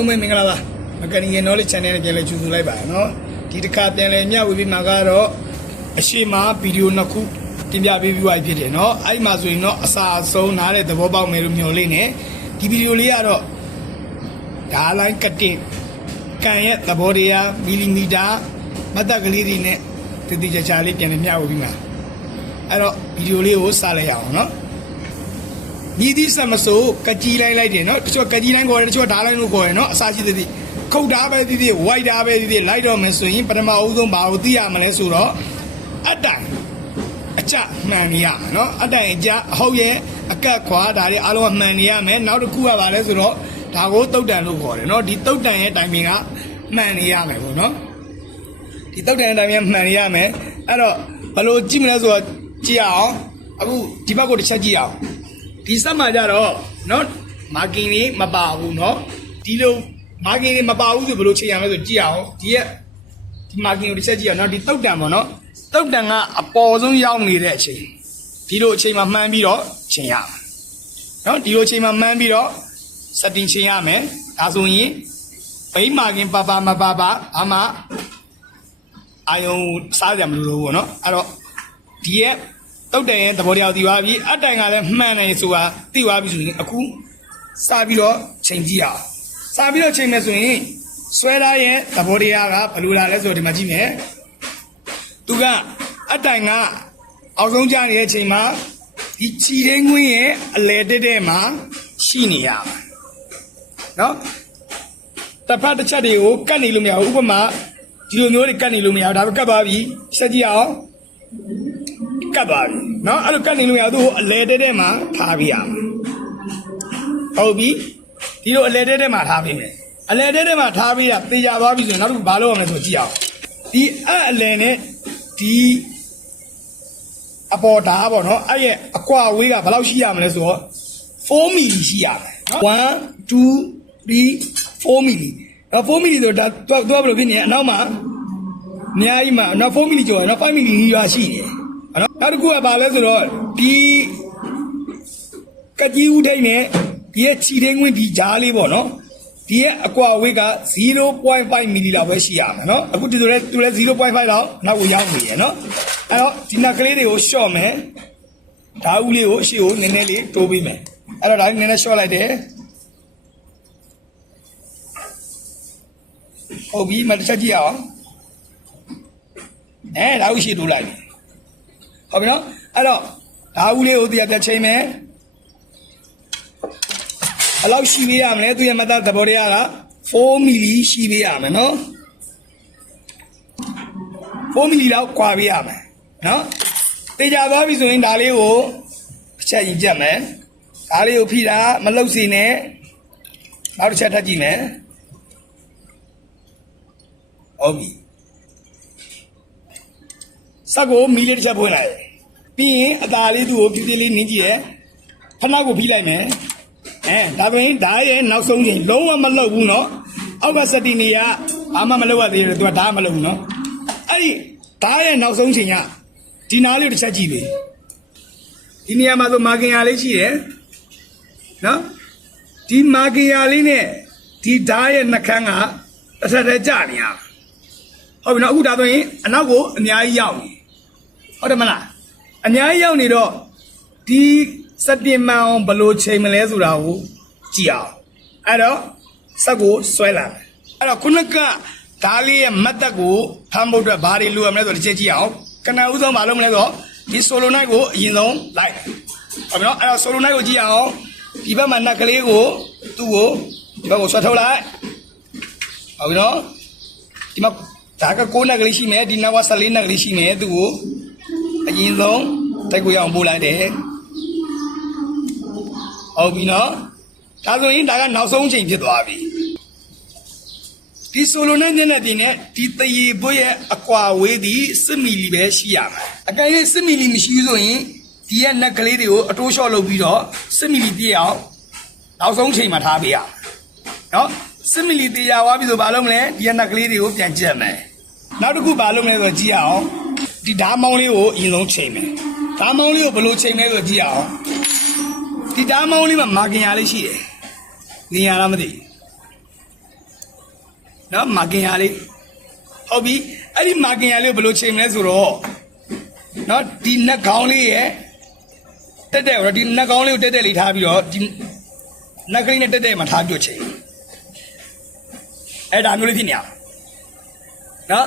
လုံးပဲမင်္ဂလာပါမကန်နီရဲ့ knowledge channel နဲ့ပြန်လဲကြိုဆိုလိုက်ပါနော်ဒီတစ်ခါပြန်လဲမျှဝေပြီးမှာကတော့အရှိမဗီဒီယိုနှစ်ခုတင်ပြပေးပြီးသွားပြီဖြစ်တယ်နော်အဲ့ဒီမှာဆိုရင်တော့အစာအဆုံးနားတဲ့သဘောပေါက်မယ်လို့မျှော်လင့်နေဒီဗီဒီယိုလေးကတော့ဓာလိုင်းကတင်ကန်ရဲ့သဘောတရားမီလီမီတာမတ်တက်ကလေးတွေနဲ့တည်တည်ချာချာလေးပြန်လဲမျှဝေပြီးမှာအဲ့တော့ဗီဒီယိုလေးကိုစလိုက်ရအောင်နော် မြည်သည့်ဆက်မစိုးကကြီးလိုက်လိုက်တယ်နော်တချို့ကကြီးလိုက်ခေါ်တယ်တချို့ဓာတ်လိုက်လို့ခေါ်တယ်နော်အစာရှိသည်သည်ခုတ်ဓာတ်ပဲသည်သည်ဝိုက်ဓာတ်ပဲသည်သည်လိုက်တော့မယ်ဆိုရင်ပထမအဦးဆုံးဘာကိုသိရမလဲဆိုတော့အတိုင်အကြမှန်နေရမယ်နော်အတိုင်အကြအဟုတ်ရဲ့အကတ်ခွာဒါတွေအားလုံးကမှန်နေရမယ်နောက်တစ်ခုကဘာလဲဆိုတော့ဒါကိုတုတ်တန်လို့ခေါ်တယ်နော်ဒီတုတ်တန်ရဲ့တိုင်ပင်ကမှန်နေရမယ်ပေါ့နော်ဒီတုတ်တန်ရဲ့တိုင်ပင်ကမှန်နေရမယ်အဲ့တော့ဘယ်လိုကြည့်မလဲဆိုတော့ကြည့်အောင်အခုဒီဘက်ကိုတစ်ချက်ကြည့်အောင် ဒီဆက်မှာကြတော့နော်မာကင်တွေမပါဘူးနော်ဒီလိုမာကင်တွေမပါဘူးဆိုဘယ်လိုချိန်ရမလဲဆိုကြည့်အောင်ဒီရဲ့ဒီမာကင်ကိုတစ်ချက်ကြည့်အောင်နော်ဒီတုတ်တန်ပေါ့နော်တုတ်တန်ကအပေါ်ဆုံးရောက်နေတဲ့အချိန်ဒီလိုအချိန်မှာမှန်းပြီးတော့ချိန်ရမယ်နော်ဒီလိုအချိန်မှာမှန်းပြီးတော့စတင်ချိန်ရမယ်ဒါဆိုရင်ဘိမာကင်ပါပါမပါပါအမအာယုံစားကြမလို့လို့ပေါ့နော်အဲ့တော့ဒီရဲ့ တုတ်တန်ရဲ့သဘောတရားကိုသိသွားပြီအတိုင်ကလည်းမှန်တယ်ဆိုတာသိသွားပြီဆိုရင်အခုစပြီးတော့ချိန်ကြည့်အောင်စပြီးတော့ချိန်မယ်ဆိုရင်ဆွဲသားရဲ့သဘောတရားကဘယ်လိုလာလဲဆိုတော့ဒီမှာကြည့်မယ်သူကအတိုင်ကအောက်ဆုံးကြနေတဲ့အချိန်မှာဒီချီရင်းကွင်းရဲ့အလဲတက်တဲ့မှာရှိနေရမှာနော်တစ်ဖက်တစ်ချက်တွေကိုကတ်နေလို့မရဘူးဥပမာဒီလိုမျိုးတွေကတ်နေလို့မရဘူးဒါပဲကတ်သွားပြီဆက်ကြည့်အောင် ကတ်သွားပြီเนาะအဲ့လိုကတ်နေလို့ရသူ့ကိုအလဲတဲတဲမှာထားပြရမှာဟုတ်ပြီဒီလိုအလဲတဲတဲမှာထားပြမယ်အလဲတဲတဲမှာထားပြတာသေချာသွားပြီဆိုရင်နောက်တစ်ခုဘာလုပ်ရမလဲဆိုကြည့်အောင်ဒီအဲ့အလဲနဲ့ဒီအပေါ်ဓာတ်ပေါ့နော်အဲ့ရဲ့အကွာအဝေးကဘယ်လောက်ရှိရမလဲဆိုတော့4မီလီရှိရမယ်နော်1 2 3 4မီလီအဲ့4မီလီဆိုတော့ဒါတော့ဘယ်လိုဖြစ်နေလဲအနောက်မှာ အများကြီးမှာနောက်4မီလီကျော်နောက်5မီလီရွာရှိတယ် နော်နောက်တစ်ခုကဘာလဲဆိုတော့ဒီကကြီးဦးထိတ်နဲ့ဒီရဲ့ခြီထင်းခွင်းဒီကြားလေးပေါ့နော်ဒီရဲ့အကွာဝေးက0.5မီလီလောက်ပဲရှိရမှာနော်အခုဒီလိုလဲသူလဲ0.5လောက်နောက်ကိုရောက်နေရနော်အဲ့တော့ဒီနက်ကလေးတွေကိုရှော့မယ်ဓာတ်ဦးလေးကိုအရှိကိုနည်းနည်းလေးတိုးပေးမယ်အဲ့တော့ဒါလေးနည်းနည်းရှော့လိုက်တယ်ဟုတ်ပြီမတစ်ချက်ကြည့်အောင်အဲဒါဥရှိတိုးလိုက်ပြီ ဟုတ်ပြီနော်အဲ့တော့ဒါဦးလေးကိုတရားပြချိန်မယ်ဘယ်လောက်ရှိပေးရမလဲသူရဲ့မသားသဘောတရားက4မီလီရှိပေးရမယ်နော်4မီလီလောက်ကွာပေးရမယ်နော်တေချာသွားပြီဆိုရင်ဒါလေးကိုတစ်ချက်ရင်ကြက်မယ်ဒါလေးကိုဖိတာမလုတ်စီနဲ့နောက်တစ်ချက်ထပ်ကြည့်မယ်ဟုတ်ပြီ စက်ကိုမီးလေးတစ်ချက်ပွင့်လိုက်ပြီးရင်အသာလေးသူ့ကိုပြူးသေးလေးနင်းကြည့်ရဖနှောက်ကိုဖိလိုက်မယ်အဲဒါပင်ဒါရဲ့နောက်ဆုံးချိန်လုံးဝမလောက်ဘူးနော်အောက်ကစက်တီနေရဘာမှမလောက်ရသေးဘူးသူကဒါမလောက်ဘူးနော်အဲ့ဒီဒါရဲ့နောက်ဆုံးချိန်ကဒီနားလေးတစ်ချက်ကြည့်လေဒီနေရာမှာဆိုမာကင်ယာလေးရှိတယ်နော်ဒီမာကင်ယာလေးနဲ့ဒီဓာတ်ရဲ့နှကန်းကတစ်ထပ်တည်းကျနေရဟုတ်ပြီနော်အခုဒါဆိုရင်အနောက်ကိုအများကြီးရောက်နေ ဟုတ်တယ်မလားအများကြီးရောက်နေတော့ဒီစက်တင်မန်အောင်ဘယ်လိုချိန်မလဲဆိုတာကိုကြည့်အောင်အဲ့တော့စက်ကိုဆွဲလာတယ်အဲ့တော့ခုနကဓာလေးရဲ့မတ်တက်ကိုဖမ်းဖို့အတွက်ဘာတွေလိုရမလဲဆိုတော့တစ်ချက်ကြည့်အောင်ကနဦးဆုံးဘာလုပ်မလဲဆိုတော့ဒီဆိုလိုနိုက်ကိုအရင်ဆုံးလိုက်ဟုတ်ပြီနော်အဲ့တော့ဆိုလိုနိုက်ကိုကြည့်အောင်ဒီဘက်မှာနက်ကလေးကိုသူ့ကိုဒီဘက်ကိုဆွဲထုတ်လိုက်ဟုတ်ပြီနော်ဒီမှာဒါက9နက်ကလေးရှိမယ်ဒီနောက်က14နက်ကလေးရှိမယ်သူ့ကို အရင်ဆုံးတိုက်ကိုရအောင်ပို့လိုက်တယ်ဟုတ်ပြီနော်ဒါဆိုရင်ဒါကနောက်ဆုံးချိန်ဖြစ်သွားပြီဒီဆိုလိုနဲ့ညနေတင်နဲ့ဒီတရေဘွဲ့ရဲ့အကွာဝေးသည်7မီလီပဲရှိရမှာအကယ်၍7မီလီမရှိဘူးဆိုရင်ဒီရဲ့နက်ကလေးတွေကိုအတိုးလျှော့လုပ်ပြီးတော့7မီလီပြည့်အောင်နောက်ဆုံးချိန်မှာထားပေးရအောင်နော်7မီလီတရားသွားပြီဆိုဘာလုပ်မလဲဒီရဲ့နက်ကလေးတွေကိုပြန်ကြက်မယ်နောက်တစ်ခုဘာလုပ်မလဲဆိုတော့ကြည့်ရအောင် ဒီဓာတ်မောင်းလေးကိုအရင်ဆုံးချိန်မယ်ဓာတ်မောင်းလေးကိုဘယ်လိုချိန်လဲဆိုကြည့်အောင်ဒီဓာတ်မောင်းလေးမှာမာကင်ယာလေးရှိတယ်နေရာလားမသိနော်မာကင်ယာလေးဟုတ်ပြီအဲ့ဒီမာကင်ယာလေးကိုဘယ်လိုချိန်မလဲဆိုတော့နော်ဒီနှက်ခေါင်းလေးရဲ့တက်တက်တော့ဒီနှက်ခေါင်းလေးကိုတက်တက်လေးထားပြီးတော့ဒီနှက်ကလေးနဲ့တက်တက်မှာထားပြီးတော့ချိန်အဲ့ဒါမျိုးလေးဖြစ်နေအောင်နော်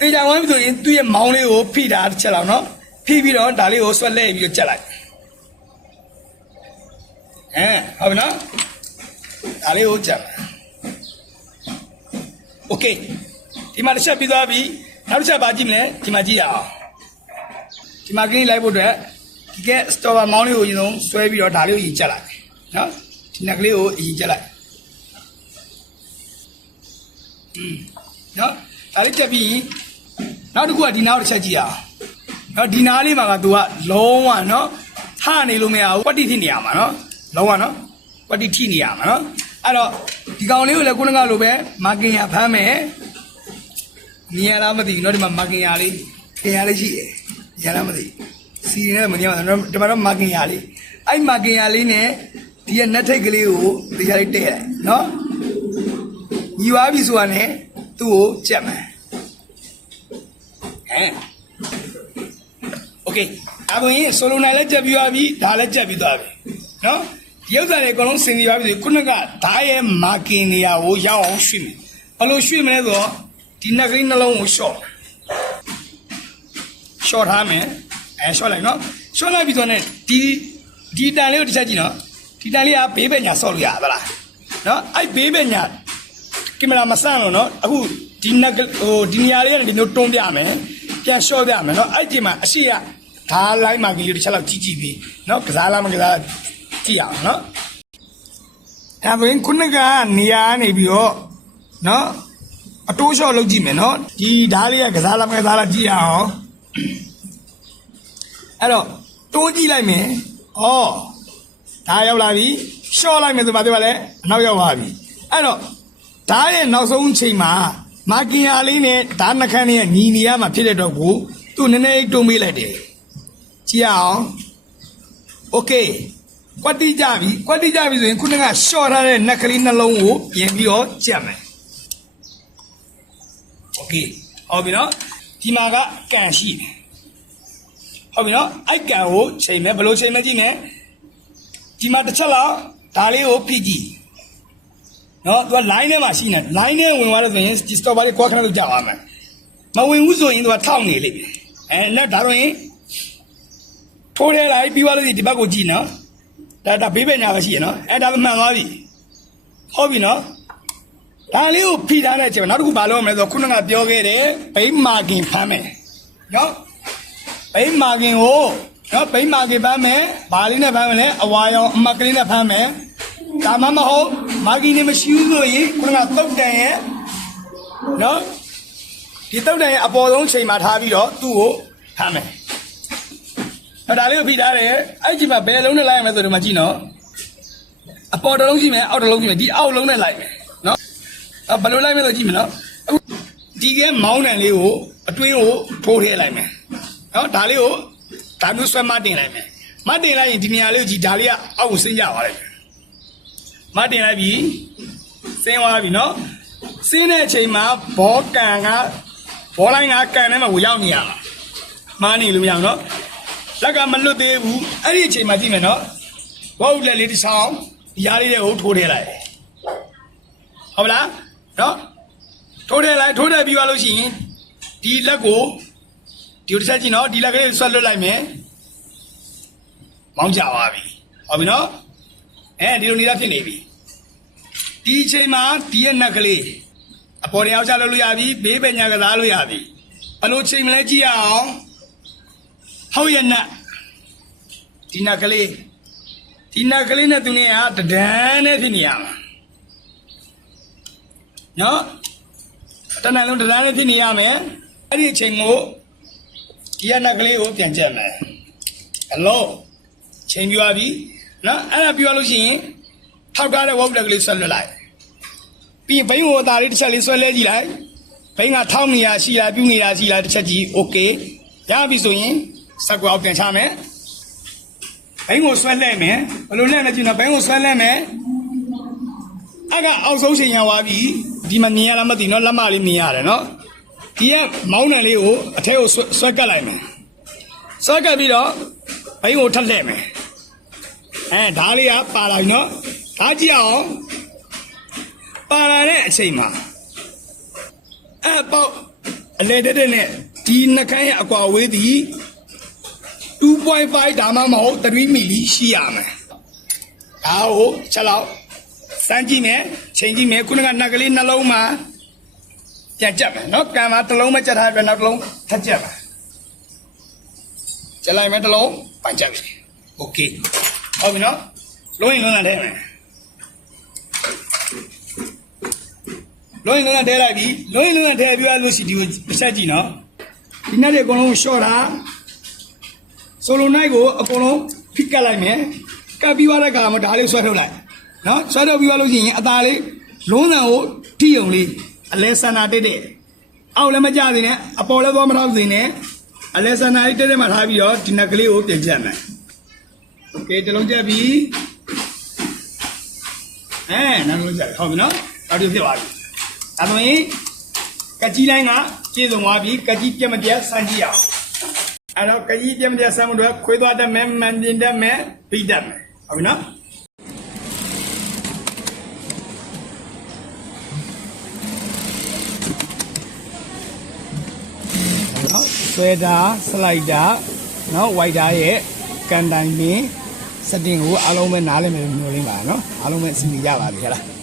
တေချာဝမ်းပြီဆိုရင်သူ့ရဲ့မောင်းလေးကိုဖိတာတစ်ချက်လောက်နော်ဖိပြီးတော့ဒါလေးကိုဆွဲလဲပြီးတော့ကြက်လိုက်အဲဟုတ်ပြီနော်ဒါလေးကိုကြက်လိုက်โอเคဒီမှာတစ်ချက်ပြီးသွားပြီနောက်တစ်ချက်ပါကြည့်မလဲဒီမှာကြည့်ရအောင်ဒီမှာကင်းလိုက်ဖို့အတွက်ဒီကစတော်ဘာမောင်းလေးကိုအရင်ဆုံးဆွဲပြီးတော့ဒါလေးကိုရင်ကြက်လိုက်နော်ဒီနက်ကလေးကိုအရင်ကြက်လိုက်อืมနော်ဒါလေးကြက်ပြီး နောက်တစ်ခုကဒီနားကိုတစ်ချက်ကြည့်ရအောင်နော်ဒီနားလေးမှာက तू ကလုံးဝနော်ထနေလို့မရဘူးပဋိထိနေရမှာနော်လုံးဝနော်ပဋိထိနေရမှာနော်အဲ့တော့ဒီကောင်လေးကိုလည်းခုနကလိုပဲမာကင်ယာဖမ်းမယ်နေရလားမသိဘူးနော်ဒီမှာမာကင်ယာလေးခင်ရလေးရှိတယ်နေရလားမသိစီနေမနေမှာဒီမှာတော့မာကင်ယာလေးအဲ့မာကင်ယာလေးနဲ့ဒီရဲ့နှက်ထိတ်ကလေးကိုဒီရလေးတဲ့လိုက်နော်ညီွားပြီဆိုတာနဲ့သူ့ကိုကြက်မယ် โอเคအဘဝင်ဆိုလိုနိုင်လည်းကြက်ပြီးသွားပြီဒါလည်းကြက်ပြီးသွားပြီเนาะဒီဥစ္စာတွေအကုန်လုံးစင်စီပါပြီဆိုခုနကဓာတ်ရဲ့မာကင်နေရာကိုရောက်အောင်ရွှေ့မယ်ဘယ်လိုရွှေ့မလဲဆိုတော့ဒီနက်ကလေးနှလုံးကိုရှော့ရှော့ထားမယ်အဲရှော့လိုက်နော်ရှော့လိုက်ပြီးတော့ねဒီဒီတန်လေးကိုတစ်ချက်ကြည့်နော်ဒီတန်လေးကဘေးဘက်ညာဆော့လို့ရပါလားနော်အဲ့ဘေးဘက်ညာကင်မရာမဆန့်လို့နော်အခုဒီနက်ဟိုဒီနေရာလေးကနေဒီမျိုးတွန်းပြမယ် ပြန်ရှော့ပြမယ်နော်အဲ့ဒီမှာအရှိကဓာတ်လိုက်မာကင်လေးတစ်ချက်လောက်ကြည့်ကြည့်ပြီးနော်ကစားလားမကစားကြည့်အောင်နော်အဲဒါရင်ခုနကနေရာနေပြီးတော့နော်အတိုးလျှော့လုပ်ကြည့်မယ်နော်ဒီဓာတ်လေးကကစားလားမကစားလားကြည့်ရအောင်အဲ့တော့တိုးကြည့်လိုက်မယ်ဩဓာတ်ရောက်လာပြီရှော့လိုက်မယ်ဆိုပါသေးပါလေအနောက်ရောက်သွားပြီအဲ့တော့ဓာတ်ရဲ့နောက်ဆုံးအချိန်မှာ မာကင်ယာလေးနဲ့ဓာတ်နှခမ်းနဲ့ညီနေရမှာဖြစ်တဲ့တော့ကိုသူ့နည်းနည်းတုံးပေးလိုက်တယ်ကြည့်ရအောင်โอเคကွက်တိကြပြီကွက်တိကြပြီဆိုရင်ခုနကရှော့ထားတဲ့နှက်ကလေးနှလုံးကိုပြင်ပြီးတော့ကြက်မယ် โอเคဟုတ်ပြီနော်ဒီမှာကကန်ရှိတယ်ဟုတ်ပြီနော်အဲ့ကန်ကိုချိန်မယ်ဘယ်လိုချိန်မကြည့်နဲ့ဒီမှာတစ်ချက်လောက်ဒါလေးကိုဖိကြည့် နော်သူက line ထဲမှာရှိနေ line ထဲဝင်သွားလို့ဆိုရင်ဒီ stopper လေးကွာခဏလို့ကြာသွားမယ်မဝင်ဘူးဆိုရင်သူကထောက်နေလိမ့်မယ်အဲနဲ့ဒါတော့ရင်ထိုးထဲလိုက်ပြီးသွားလို့ဒီဘက်ကိုကြည့်နော်ဒါဒါဘေးဘက်ညာပဲရှိရနော်အဲဒါမှမှန်သွားပြီဟုတ်ပြီနော်ဒါလေးကိုဖိထားတဲ့အချိန်မှာနောက်တစ်ခုမလုပ်ရမလဲဆိုတော့ခုနကပြောခဲ့တယ်ဘိန်းမာကင်ဖမ်းမယ်နော်ဘိန်းမာကင်ကိုနော်ဘိန်းမာကင်ဖမ်းမယ်ဘာလေးနဲ့ဖမ်းမလဲအဝါရောင်အမတ်ကလေးနဲ့ဖမ်းမယ် ဒါမှမဟုတ်မာကင်နေမရှိဘူးဆိုရင်ခုနကတုတ်တန်ရဲ့နော်ဒီတုတ်တန်ရဲ့အပေါ်ဆုံးချိန်မှာထားပြီးတော့သူ့ကိုဖမ်းမယ်အဲ့ဒါလေးကိုဖိထားတယ်အဲ့ဒီမှာဘယ်လုံးနဲ့လိုက်ရမလဲဆိုတော့မကြည့်နော်အပေါ်တစ်လုံးရှိမယ်အောက်တစ်လုံးရှိမယ်ဒီအောက်လုံးနဲ့လိုက်မယ်နော်အဘယ်လိုလိုက်မလဲကြည့်မနော်အခုဒီကဲမောင်းတန်လေးကိုအတွင်းကိုထိုးထည့်လိုက်မယ်နော်ဒါလေးကိုဒါမျိုးဆွဲမတင်လိုက်မယ်မတင်လိုက်ရင်ဒီနေရာလေးကိုကြည့်ဒါလေးကအောက်ကိုဆင်းကြသွားလိုက်မ တင်လိုက်ပြီဆင်းသွားပြီနော်ဆင်းတဲ့အချိန်မှာဘောကန်ကဘောလိုင်းကကန်ထဲမှာကိုရောက်နေရမှာမားနေလို့မရအောင်နော်လက်ကမလွတ်သေးဘူးအဲ့ဒီအချိန်မှာကြည့်မယ်နော်ဘောက်လက်လေးတစ်ချောင်းဒီရားလေးတွေကိုထိုးထည့်လိုက်ဟုတ်ပလားနော်ထိုးတယ်လိုက်ထိုးတယ်ပြီးသွားလို့ရှိရင်ဒီလက်ကိုဒီတစ်ချက်ကြည့်နော်ဒီလက်ကလေးဆွဲလွတ်လိုက်မယ်မောင်းကြပါပြီဟုတ်ပြီနော် အဲဒီလိုနေတာဖြစ်နေပြီဒီအချိန်မှာဒီရဲ့နက်ကလေးအပေါ်တရားချလုပ်လို့ရပြီဘေးပညာကစားလို့ရပြီဘယ်လိုချိန်မလဲကြည့်ရအောင်ဟုတ်ရဲ့နက်ဒီနက်ကလေးဒီနက်ကလေးနဲ့သူနဲ့ကတဒန်းနဲ့ဖြစ်နေရမှာနော်တနင်္လာလုံးတရားလေးဖြစ်နေရမယ်အဲ့ဒီအချိန်ကိုဒီရနက်ကလေးကိုပြန်ကြက်မယ်အလုံးချိန်ပြသွားပြီ နော်အဲ့ဒါပြောလို့ရှိရင်ထောက်ထားတဲ့ဝုတ်တက်ကလေးဆွဲလွတ်လိုက်ပြီးရင်ဘိန်းကိုအသားလေးတစ်ချက်လေးဆွဲလဲကြည့်လိုက်ဘိန်းကထောင်းနေရရှိလားပြုတ်နေတာရှိလားတစ်ချက်ကြည့်โอเคရပြီဆိုရင်စက်ကွာအောင်ပြန်ချမယ်ဘိန်းကိုဆွဲလဲမယ်ဘယ်လိုလဲလဲကြည့်နော်ဘိန်းကိုဆွဲလဲမယ် အကအောက်ဆုံးချိန်ရသွားပြီဒီ ဒီမှာမြင်ရလားမသိနော်လက်မလေးမြင်ရတယ်နော်ဒီကမောင်းနံလေးကိုအထက်ကိုဆွဲဆွဲကပ်လိုက်မယ်ဆွဲကပ်ပြီးတော့ဘိန်းကိုထပ်လှည့်မယ် အဲဓားလေးကပါလာပြီနော်ဓားကြည့်အောင်ပါလာတဲ့အချိန်မှာအဲပေါ့အလဲတက်တဲ့နဲ့ဒီနှကန်းရဲ့အကွာဝေးသည်2.5ဒါမှမဟုတ်3မီလီရှိရမယ်ဒါကိုချက်လောက်စမ်းကြည့်မယ်ချိန်ကြည့်မယ်ခုနကနှက်ကလေးနှလုံးမှာပြန်ကြက်မယ်နော်ကံမှာတစ်လုံးမကြက်ထားတဲ့နောက်တစ်လုံးထပ်ကြက်မယ်ကြက်လိုက်မယ်တစ်လုံးပန်ကြက်ပြီโอเค ဟုတ်ပြီနော်လုံးရင်လုံးလာတဲ့မယ်လုံးရင်လုံးလာတဲ့လိုက်ပြီလုံးရင်လုံးလာတဲ့ပြရလို့ရှိဒီကိုတစ်ချက်ကြည့်နော်ဒီနေ့တွေအကုန်လုံးရှော့တာဆိုလိုနိုင်ကိုအကုန်လုံးဖိကတ်လိုက်မယ်ကပ်ပြီးသွားတဲ့ခါမှာဒါလေးဆွဲထုတ်လိုက်နော်ဆွဲထုတ်ပြီးသွားလို့ရှိရင်အသားလေးလုံးစံကိုထိုံလေးအလဲဆန္ဒတက်တဲ့အောက်လည်းမကြသေးနဲ့အပေါ်လည်းသွားမထောက်သေးနဲ့အလဲဆန္ဒလေးတက်တဲ့မှာထားပြီးတော့ဒီနက်ကလေးကိုပြင်ပြမယ် โอเคတလုံးချက်ပြီအဲနောက်လုံးချက်ဟုတ်ပြီနော်နောက်တစ်ဖြစ်သွားပြီအဲဆိုရင်ကကြီးလိုင်းကကျေဆုံးသွားပြီကကြီးပြတ်မပြတ်စမ်းကြည့်အောင် အဲ့တော့ကကြီးပြမပြဆမ်းမှုတွေခွေးသွားတတ်မယ်မှန်တင်တတ်မယ်ပြီးတတ်မယ်ဟုတ်ပြီနော်နော်ဆွဲတာစလိုက်တာနော်ဝိုက်တာရဲ့ကန်တိုင်ပင် စတင်ကိုအားလုံးပဲနားလည်မယ်လို့ညွှန်လင်းပါနော်အားလုံးပဲအစီအစဉ်ရပါပြီခလား